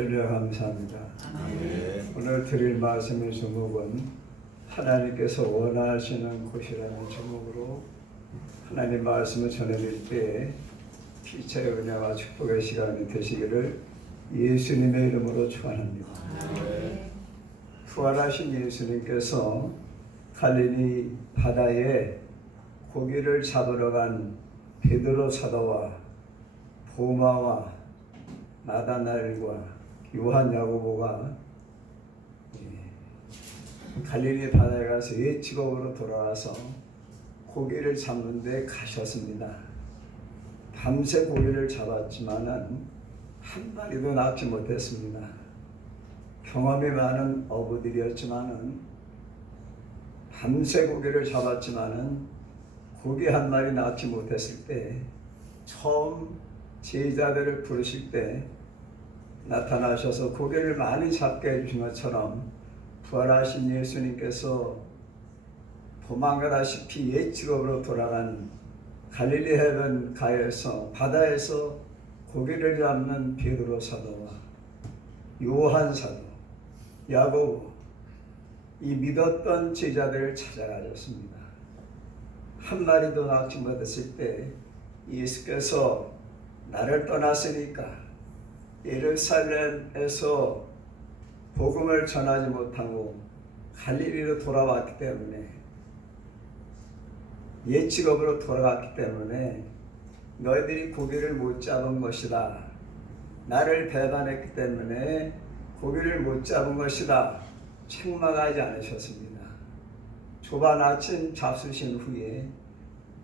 할렐루야 감사합니다. 아멘. 오늘 드릴 말씀의 제목은 하나님께서 원하시는 곳이라는 제목으로 하나님 말씀을 전해드릴 때 피차의 은혜와 축복의 시간이 되시기를 예수님의 이름으로 축원합니다. 부활하신 예수님께서 갈릴리 바다에 고기를 잡으러 간 베드로 사도와 보마와 나다나엘과 요한 야고보가 갈릴리 바다에 가서 예치곡으로 돌아와서 고기를 잡는 데 가셨습니다. 밤새 고기를 잡았지만은 한 마리도 낚지 못했습니다. 경험이 많은 어부들이었지만은 밤새 고기를 잡았지만은 고기 한 마리 낚지 못했을 때 처음 제자들을 부르실 때 나타나셔서 고기를 많이 잡게 해주신 것처럼 부활하신 예수님께서 도망가다시피 예치곡으로 돌아간 갈릴리 해변가에서 바다에서 고기를 잡는 베드로 사도와 요한 사도, 야고보 이 믿었던 제자들을 찾아가셨습니다. 한 마리도 낚지 못했을 때 예수께서 나를 떠났으니까 예루살렘에서 복음을 전하지 못하고 갈릴리로 돌아왔기 때문에 예치곡으로 돌아갔기 때문에 너희들이 고기를 못 잡은 것이다. 나를 배반했기 때문에 고기를 못 잡은 것이다. 책망하지 않으셨습니다. 좁은 아침 잡수신 후에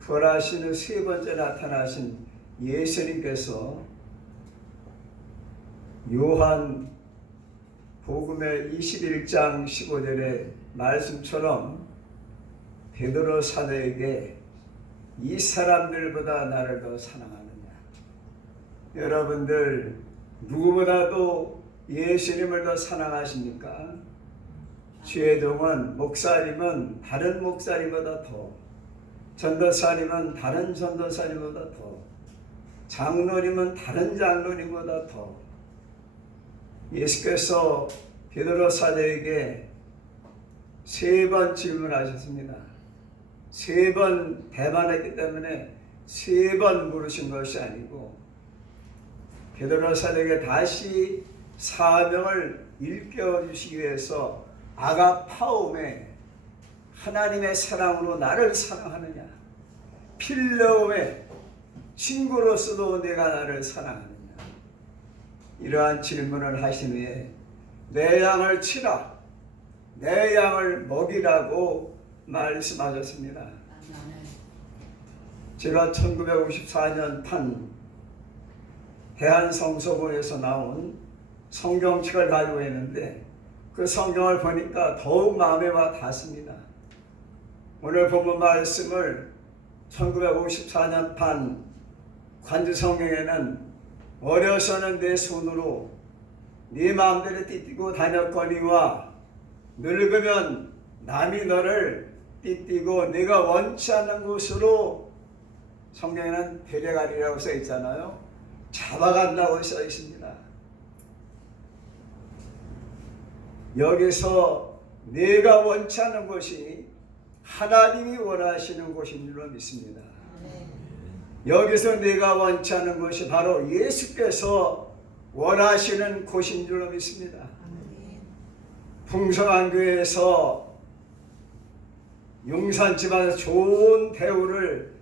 부활하시는 세 번째 나타나신 예수님께서 요한 복음의 21장 15절의 말씀처럼 베드로 사도에게 이 사람들보다 나를 더 사랑하느냐. 여러분들 누구보다도 예수님을 더 사랑하십니까? 죄동은 목사님은 다른 목사님보다 더, 전도사님은 다른 전도사님보다 더, 장로님은 다른 장로님보다 더. 예수께서 베드로 사도에게 세 번 질문하셨습니다. 세 번 배반했기 때문에 세 번 물으신 것이 아니고 베드로 사도에게 다시 사명을 일깨워주시기 위해서 아가파움에 하나님의 사랑으로 나를 사랑하느냐, 필레오의 친구로서도 내가 나를 사랑하느냐, 이러한 질문을 하신 후에 내 양을 치라, 내 양을 먹이라고 말씀하셨습니다. 제가 1954년 판 대한성서본에서 나온 성경책을 가지고 있는데 그 성경을 보니까 더욱 마음에 와 닿습니다. 오늘 본문 말씀을 1954년 판 관주성경에는 어려서는 내 손으로 네 마음대로 띠띠고 다녔거니와 늙으면 남이 너를 띠띠고 네가 원치 않는 곳으로 성경에는 데려가리라고 써 있잖아요. 잡아간다고 써 있습니다. 여기서 내가 원치 않는 곳이 하나님이 원하시는 곳인 줄로 믿습니다. 여기서 내가 원치 않는 것이 바로 예수께서 원하시는 곳인 줄로 믿습니다. 풍성한 교회에서 용산 집안에서 좋은 대우를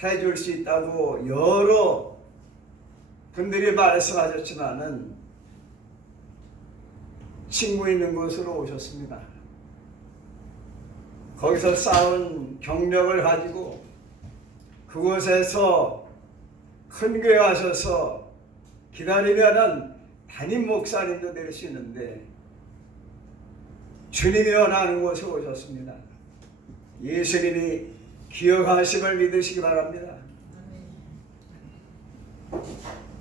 해줄 수 있다고 여러 분들이 말씀하셨지만은 친구 있는 곳으로 오셨습니다. 거기서 쌓은 경력을 가지고 그곳에서 큰 교회 가셔서 기다리면은 담임 목사님도 될 수 있는데 주님이 원하는 곳에 오셨습니다. 예수님이 기억하심을 믿으시기 바랍니다.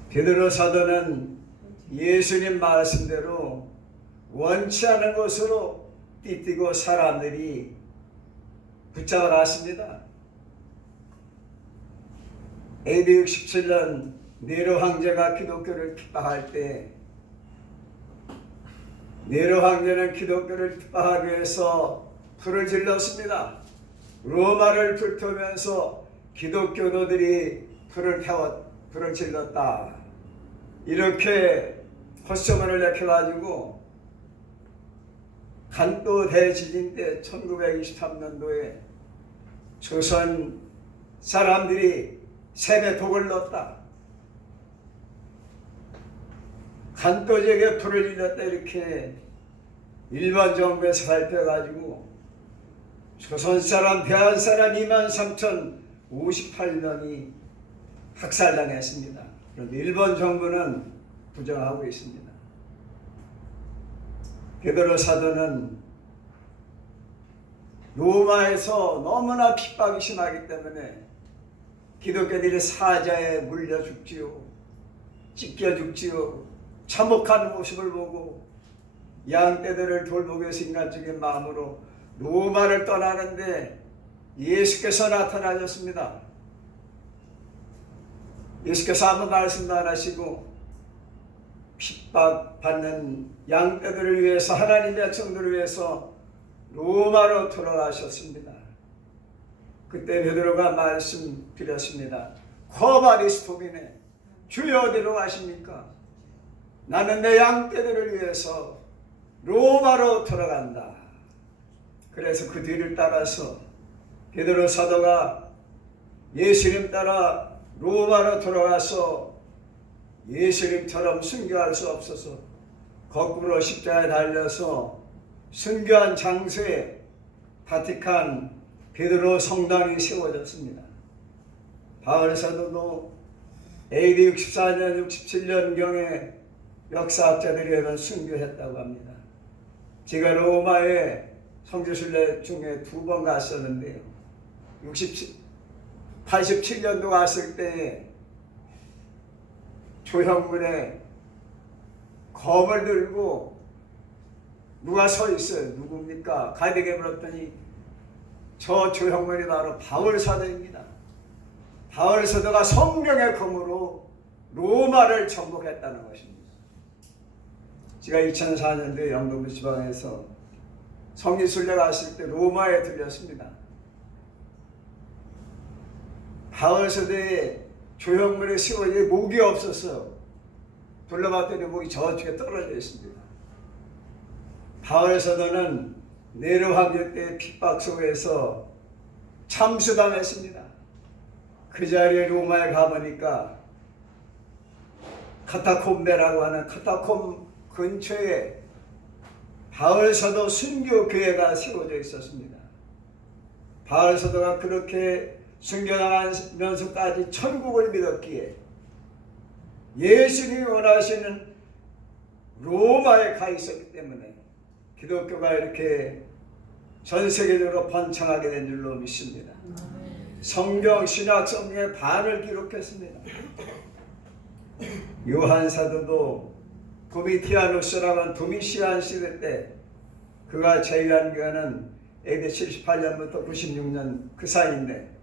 베드로 사도는 예수님 말씀대로 원치 않은 곳으로 띠띠고 사람들이 붙잡아 갔습니다. AD 67년 네로 황제가 기독교를 핍박할 때 네로 황제는 기독교를 핍박하기 위해서 불을 질렀습니다. 로마를 불태우면서 기독교도들이 불을 질렀다. 이렇게 헛소문을 내켜가지고 간도 대지진 때 1923년도에 조선 사람들이 샘에 독을 넣었다. 간도 지역에 불을 질렀다. 이렇게 일본 정부에서 발표해가지고 조선 사람, 대한 사람 23,058명이 학살당했습니다. 그런데 일본 정부는 부정하고 있습니다. 베드로 사도는 로마에서 너무나 핍박이 심하기 때문에 기독교들이 사자에 물려 죽지요, 찢겨 죽지요, 참혹한 모습을 보고 양떼들을 돌보기 위해서 인간적인 마음으로 로마를 떠나는데 예수께서 나타나셨습니다. 예수께서 아무 말씀도 안 하시고 핍박받는 양떼들을 위해서, 하나님의 백성들을 위해서 로마로 돌아가셨습니다. 그때 베드로가 말씀드렸습니다. 코바리스토미네, 주여 어디로 가십니까? 나는 내 양떼들을 위해서 로마로 돌아간다. 그래서 그 뒤를 따라서 베드로 사도가 예수님 따라 로마로 돌아가서 예수님처럼 순교할 수 없어서 거꾸로 십자가에 달려서 순교한 장소에 바티칸 베드로 성당이 세워졌습니다. 바울 사도도 AD 64년, 67년경에 역사학자들이 이런 순교했다고 합니다. 제가 로마에 성지순례 중에 2번 갔었는데요. 87년도 갔을 때 조형문에 검을 들고 누가 서 있어요. 누굽니까? 가되게 물었더니 저 조형문이 바로 바울 사도입니다. 바울 사도가 성령의 검으로 로마를 정복했다는 것입니다. 제가 2004년도에 영동부 지방에서 성지순례 갔을 때 로마에 들렸습니다. 바울 사도의 조형물에 세워진 목이 없었어요. 둘러봤더니 목이 저쪽에 떨어져 있습니다. 바울 사도는 네로 황제 때 핍박 속에서 참수당했습니다. 그 자리에 로마에 가보니까 카타콤베라고 하는 카타콤 근처에 바울 사도 순교교회가 세워져 있었습니다. 바울 사도가 그렇게 순교하면서까지 천국을 믿었기에 예수님이 원하시는 로마에 가 있었기 때문에 기독교가 이렇게 전 세계적으로 번창하게 된 줄로 믿습니다. 성경, 신약 성경의 반을 기록했습니다. 요한 사도도 도미티아누스라고 하는 도미시안 시대 때 그가 제위한 교회는 AD 78년부터 96년 그 사이인데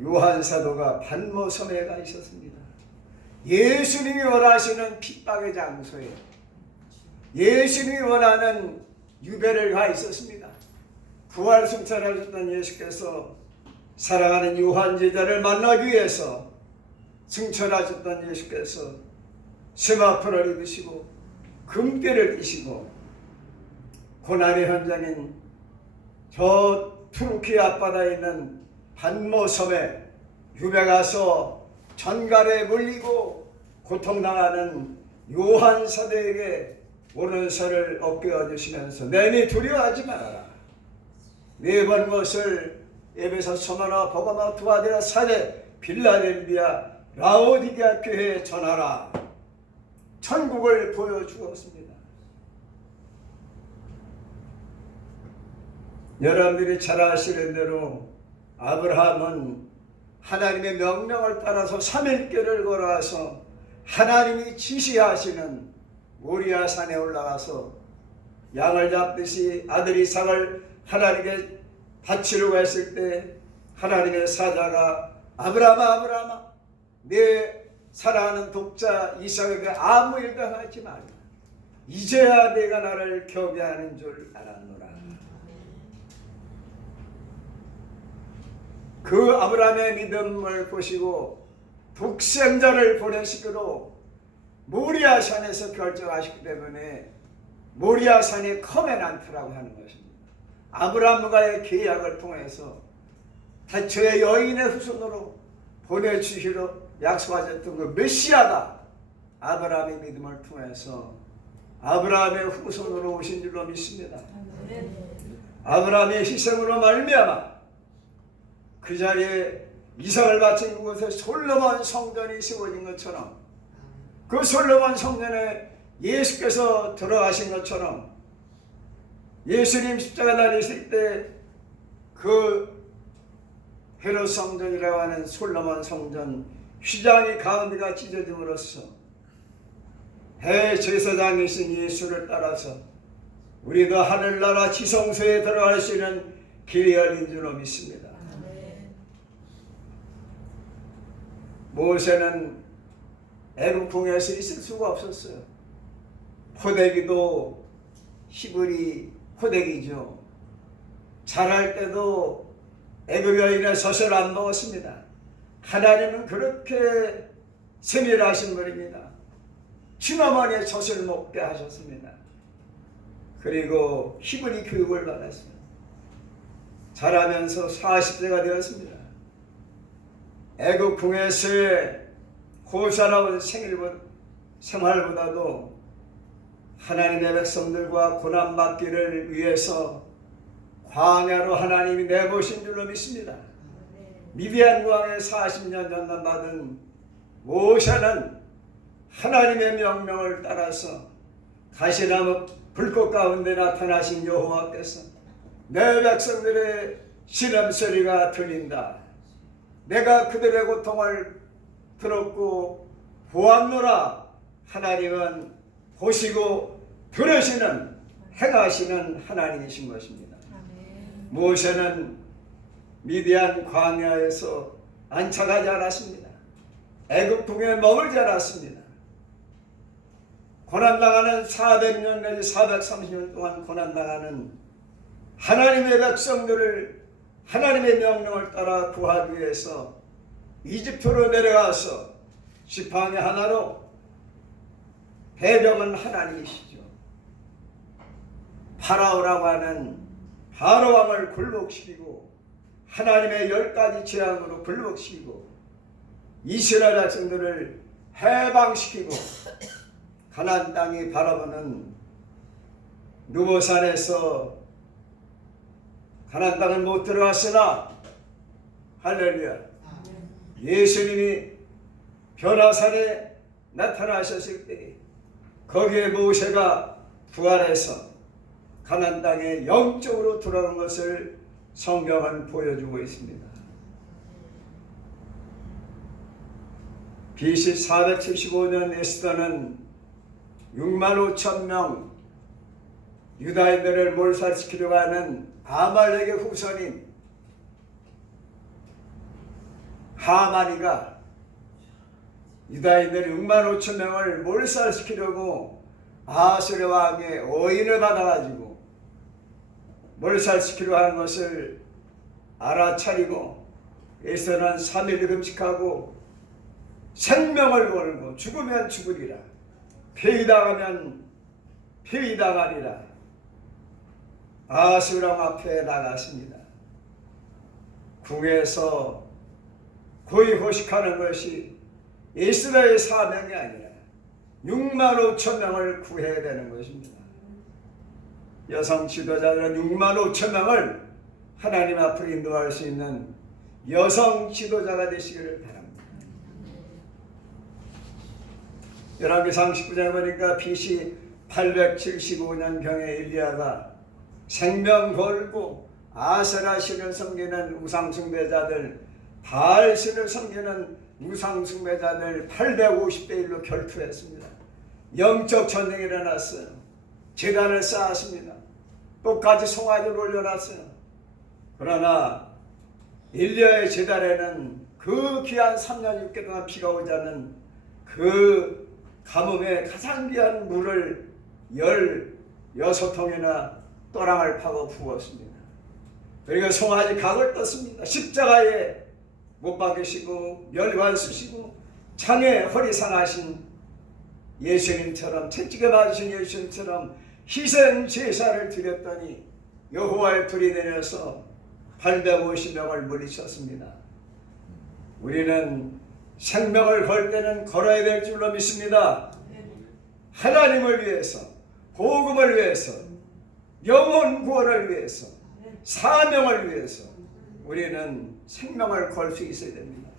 요한 사도가 반모섬에 가 있었습니다. 예수님이 원하시는 핍박의 장소에 예수님이 원하는 유배를 가 있었습니다. 부활 승천하셨던 예수께서 사랑하는 요한 제자를 만나기 위해서 승천하셨던 예수께서 세마포를 입으시고 금띠를 띠시고 고난의 현장인 저 투르키 앞바다에 있는 반모섬에 유배 가서 전갈에 물리고 고통당하는 요한 사도에게 오른손을 어깨어 주시면서 내니 두려워하지 말아라. 네 번 것을 에베소, 소마나, 버가마, 두아디라, 사데, 빌라델비아, 라오디게아 교회에 전하라. 천국을 보여주었습니다. 여러분들이 잘 아시는 대로 아브라함은 하나님의 명령을 따라서 3일길을 걸어와서 하나님이 지시하시는 모리아 산에 올라가서 양을 잡듯이 아들 이삭을 하나님께 바치려고 했을 때 하나님의 사자가 아브라함아, 아브라함아, 내 사랑하는 독자 이삭에게 아무 일도 하지 말라. 이제야 내가 나를 경외하는 줄 알았노라. 그 아브라함의 믿음을 보시고 독생자를 보내시기로 모리아산에서 결정하셨기 때문에 모리아산이 커베넌트라고 하는 것입니다. 아브라함과의 계약을 통해서 태초에 여인의 후손으로 보내주시기로 약속하셨던 그 메시아가 아브라함의 믿음을 통해서 아브라함의 후손으로 오신 줄로 믿습니다. 아브라함의 희생으로 말미암아 그 자리에 이삭을 바친 그곳에 솔로몬 성전이 세워진 것처럼 그 솔로몬 성전에 예수께서 들어가신 것처럼 예수님 십자가 달리실 때 그 헤롯 성전이라고 하는 솔로몬 성전 휘장이 가운데가 찢어짐으로써 대제사장이신 예수를 따라서 우리도 하늘나라 지성소에 들어갈 수 있는 길이 열린 줄로 믿습니다. 모세는 애굽궁에서 있을 수가 없었어요. 호되기도 히브리 호되기죠. 자랄 때도 애굽 여인의 젖을 안 먹었습니다. 하나님은 그렇게 세밀하신 분입니다. 친어머니의 젖을 먹게 하셨습니다. 그리고 히브리 교육을 받았습니다. 자라면서 40세가 되었습니다. 애굽 궁에서의 고사나운 생활보다도 하나님의 백성들과 고난받기를 위해서 광야로 하나님이 내보신 줄로 믿습니다. 미디안 광야에 40년 전담받은 모세는 하나님의 명령을 따라서 가시나무 불꽃 가운데 나타나신 여호와께서 내 백성들의 신음소리가 들린다. 내가 그들의 고통을 들었고 보았노라. 하나님은 보시고 들으시는 행하시는 하나님이신 것입니다. 모세는 미디안 광야에서 안착하지 않았습니다. 애굽궁에 머물지 않았습니다. 고난당하는 400년 내지 430년 동안 고난당하는 하나님의 백성들을 하나님의 명령을 따라 구하기 위해서 이집트로 내려가서 지팡이 하나로 배병은 하나님이시죠. 파라오라고 하는 바로왕을 굴복시키고 하나님의 10가지 재앙으로 굴복시키고 이스라엘 백성들을 해방시키고 가나안 땅이 바라보는 누보산에서 가나안 땅을 못 들어갔으나 할렐루야 예수님이 변화산에 나타나셨을 때 거기에 모세가 부활해서 가나안 땅에 영적으로 돌아온 것을 성경은 보여주고 있습니다. BC 475년 에스더는 6만 5천 명 유다인들을 몰살시키려고 하는 아말렉의 후손인 하만이가 유다인들 6만 5천 명을 몰살시키려고 아수르 왕의 어인을 받아가지고 몰살시키려고 하는 것을 알아차리고 에스더는 3일 금식하고 생명을 걸고 죽으면 죽으리라 폐위당하면 폐위당하리라 아수르 왕 앞에 나갔습니다. 궁에서 고이 호식하는 것이 이스라엘의 사명이 아니라 6만 5천 명을 구해야 되는 것입니다. 여성 지도자들은 6만 5천 명을 하나님 앞으로 인도할 수 있는 여성 지도자가 되시기를 바랍니다. 열왕기상 19장에 보니까 BC 875년 경에 엘리야가 생명 걸고 아세라 신을 섬기는 우상숭배자들 바알신을 섬기는 우상숭배자들 850대 1로 결투했습니다. 영적 전쟁이 일어났어요. 제단을 쌓았습니다. 똑같이 송아지를 올려놨어요. 그러나 엘리야의 제단에는 그 귀한 3년 6개월 동안 비가 오지 않는 그 가뭄에 가장 귀한 물을 16통이나 또랑을 파고 부었습니다. 그리고 송아지 각을 떴습니다. 십자가에 못 박으시고 멸관 쓰시고 장에 허리 상하신 예수님처럼, 채찍에 맞으신 예수님처럼 희생 제사를 드렸더니 여호와의 불이 내려서 850명을 물리쳤습니다. 우리는 생명을 걸 때는 걸어야 될 줄로 믿습니다. 하나님을 위해서, 복음을 위해서, 영혼 구원을 위해서, 사명을 위해서 우리는 생명을 걸 수 있어야 됩니다.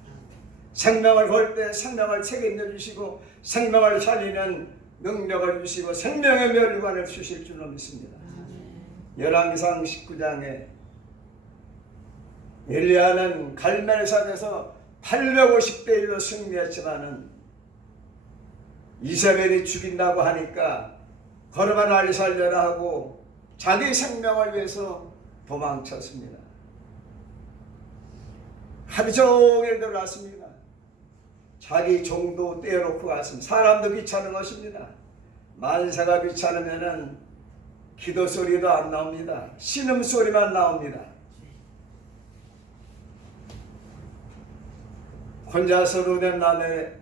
생명을 걸 때 생명을 책임져 주시고 생명을 살리는 능력을 주시고 생명의 멸류관을 주실 줄로 믿습니다. 열왕기상 19장에 엘리야는 갈멜산에서 850대 1로 승리했지만은 이세벨이 죽인다고 하니까 걸어봐 난리 살려라 하고 자기 생명을 위해서 도망쳤습니다. 하루 종일 들어갔습니다. 자기 종도 떼어놓고 갔습니다. 사람도 귀찮은 것입니다. 만사가 귀찮으면은 기도 소리도 안 나옵니다. 신음 소리만 나옵니다. 혼자서 루덴남에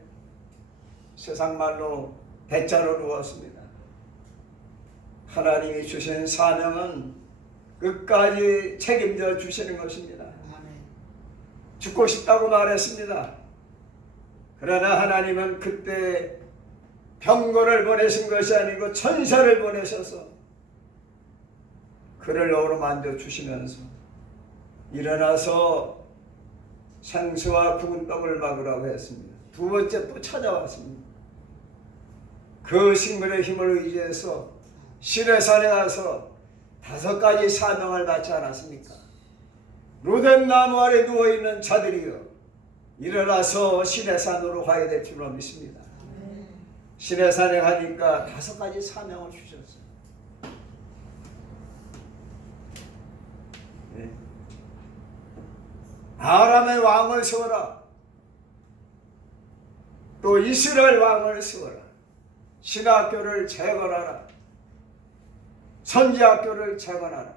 세상 말로 대자로 누웠습니다. 하나님이 주신 사명은 끝까지 책임져 주시는 것입니다. 죽고 싶다고 말했습니다. 그러나 하나님은 그때 병거를 보내신 것이 아니고 천사를 보내셔서 그를 어루만져 주시면서 일어나서 생수와 구운 떡을 먹으라고 했습니다. 두 번째 또 찾아왔습니다. 그 식물의 힘을 의지해서 시내산에 가서 5가지 사명을 받지 않았습니까? 루덴나무 아래 누워있는 자들이여 일어나서 시내산으로 가야 될 줄로 믿습니다. 시내산에 가니까 5가지 사명을 주셨어요. 네. 아람의 왕을 세워라. 또 이스라엘 왕을 세워라. 신학교를 재건하라. 선지학교를 재건하라.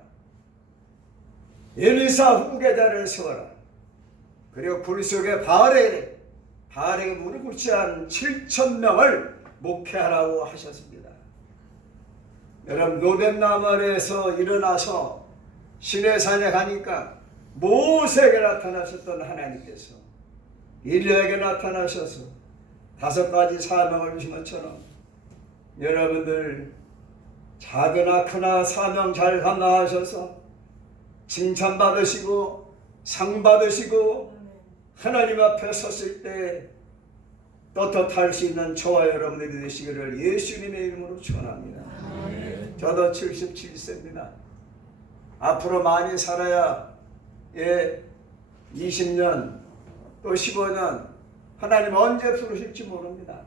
엘리사 후계자를 세워라. 그리고 불 속에 바알에게 무릎 꿇지 않은 7,000명을 목회하라고 하셨습니다. 여러분 로덴나무 아래에서 일어나서 시내산에 가니까 모세에게 나타나셨던 하나님께서 엘리야에게 나타나셔서 5가지 사명을 주신 것처럼 여러분들 작으나 크나 사명 잘 감당하셔서 칭찬받으시고 상 받으시고 하나님 앞에 섰을 때 떳떳할 수 있는 저와 여러분들이 되시기를 예수님의 이름으로 축원합니다. 저도 77세입니다. 앞으로 많이 살아야 20년 또 15년 하나님 언제 부르실지 모릅니다.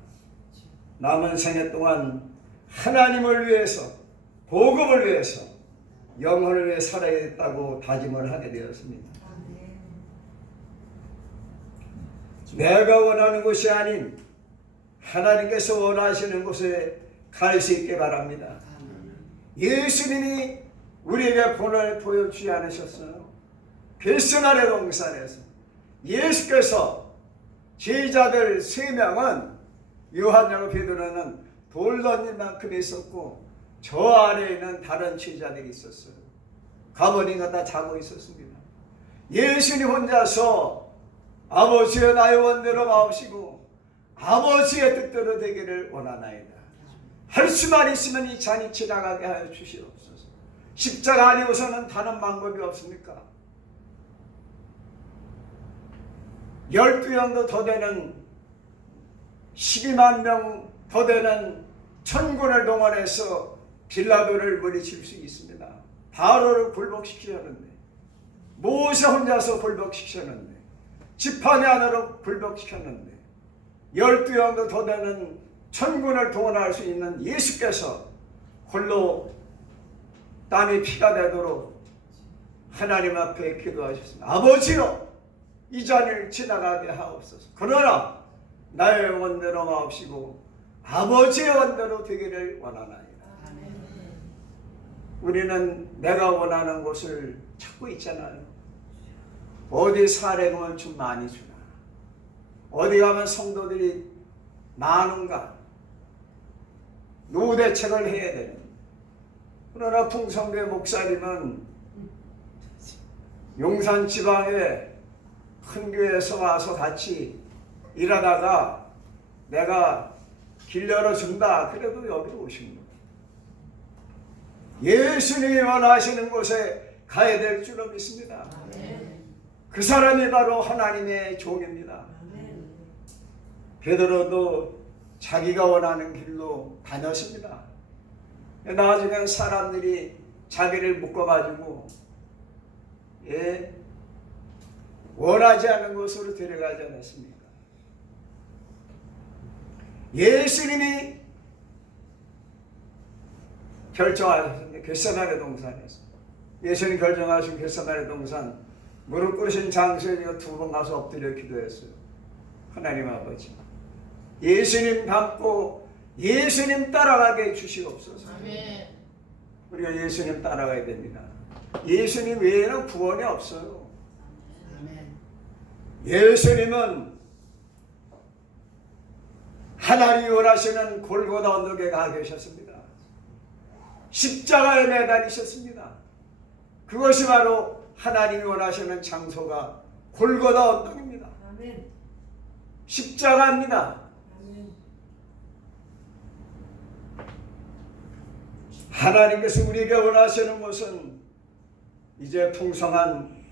남은 생애 동안 하나님을 위해서 복음을 위해서 영혼을 위해 살아야겠다고 다짐을 하게 되었습니다. 내가 원하는 곳이 아닌 하나님께서 원하시는 곳에 갈 수 있게 바랍니다. 예수님이 우리에게 본을 보여주지 않으셨어요? 겟세마네 동산에서 예수께서 제자들 3명은 요한하고 베드로는 돌 던진 만큼 있었고 저 안에 있는 다른 제자들이 있었어요. 가버니가 다 자고 있었습니다. 예수님 혼자서 아버지의 나의 원대로 마옵시고 아버지의 뜻대로 되기를 원하나이다. 할 수만 있으면 이 잔이 지나가게 하여 주시옵소서. 십자가 아니고서는 다른 방법이 없습니까? 12명도 더 되는 12만 명 더 되는 천군을 동원해서 빌라도를 물리칠 수 있습니다. 바로를 굴복시키셨는데 모세 혼자서 굴복시켰는데 지팡이 안으로 굴복시켰는데 12명도 더 되는 천군을 동원할 수 있는 예수께서 홀로 땀이 피가 되도록 하나님 앞에 기도하셨습니다. 아버지여 이 잔을 지나가게 하옵소서. 그러나 나의 원대로 마옵시고 아버지의 원대로 되기를 원하나이다. 우리는 내가 원하는 곳을 찾고 있잖아요. 어디 사례금을 좀 많이 주나, 어디 가면 성도들이 많은가, 노대책을 해야 되는. 그러나 풍성교회 목사님은 용산 지방의 큰 교회에서 와서 같이 일하다가 내가 길 열어준다 그래도 여기로 오신 거예요. 예수님이 원하시는 곳에 가야 될 줄로 믿습니다. 그 사람이 바로 하나님의 종입니다. 베드로도 자기가 원하는 길로 다녔습니다. 나중에 사람들이 자기를 묶어가지고 원하지 않는 곳으로 데려가지 않았습니까? 예수님이 결정하셨는데 겟세마네 동산에서, 예수님 결정하신 겟세마네 동산 무릎 꿇으신 장소에 2번 가서 엎드려 기도했어요. 하나님 아버지, 예수님 닮고 예수님 따라가게 해주시옵소서. 아멘. 우리가 예수님 따라가야 됩니다. 예수님 외에는 구원이 없어요. 아멘. 예수님은 하나님이 원하시는 골고다 언덕에 가 계셨습니다. 십자가에 매달리셨습니다. 그것이 바로 하나님이 원하시는 장소가 골고다 언덕입니다. 아멘. 십자가입니다. 아멘. 하나님께서 우리에게 원하시는 것은 이제 풍성한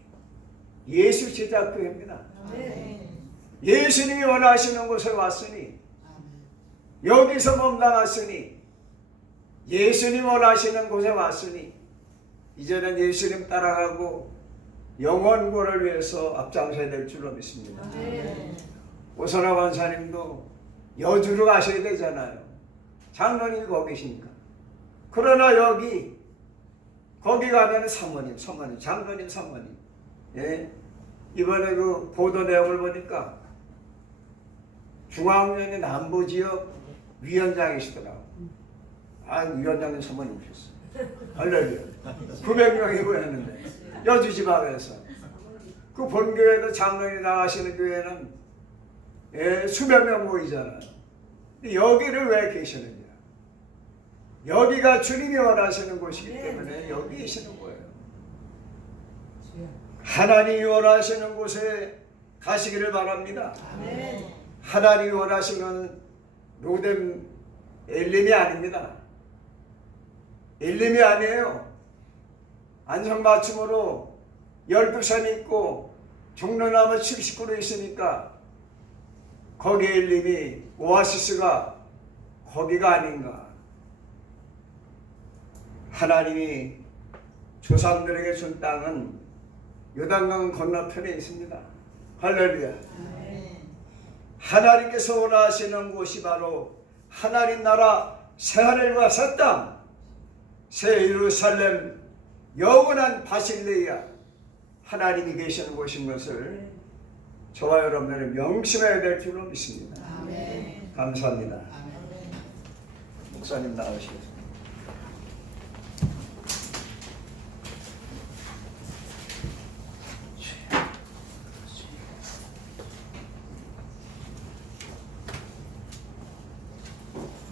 예수 제자교회입니다. 아멘. 예수님이 원하시는 곳에 왔으니, 여기서 머물렀으니, 예수님 원하시는 곳에 왔으니 이제는 예수님 따라가고 영원권을 위해서 앞장서야 될 줄로 믿습니다. 오선하 권사님도 여주로 가셔야 되잖아요. 장로님이 거기 계시니까. 그러나 거기 가면 사모님, 장로님, 사모님. 예? 이번에 그 보도 내용을 보니까 중앙위원회 남부지역 위원장이시더라고요. 위원장님 사모님이셨어요. 할렐루야. 900명이 모였는데 여주 지방에서 그 본교회도 장로님 나가시는 교회는 수백 명 모이잖아요. 여기를 왜 계시느냐? 여기가 주님이 원하시는 곳이기 때문에 여기 계시는 거예요. 하나님이 원하시는 곳에 가시기를 바랍니다. 하나님이 원하시는 로뎀 엘림이 아닙니다. 엘림이 아니에요. 안성맞춤으로 12산이 있고 종로나무 70그루 있으니까 거기 엘림이, 오아시스가 거기가 아닌가. 하나님이 조상들에게 준 땅은 요단강 건너편에 있습니다. 할렐루야. 하나님께서 원하시는 곳이 바로 하나님 나라 새하늘과 새 땅, 새 예루살렘, 영원한 바실레야, 하나님이 계시는 곳인 것을 저와 여러분들은 명심해야 될 줄로 믿습니다. 아멘. 감사합니다. 아멘. 목사님 나오시겠습니다.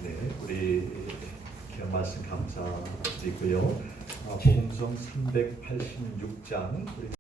네, 우리 귀한 말씀 감사드리고요. 복음성 386장 우리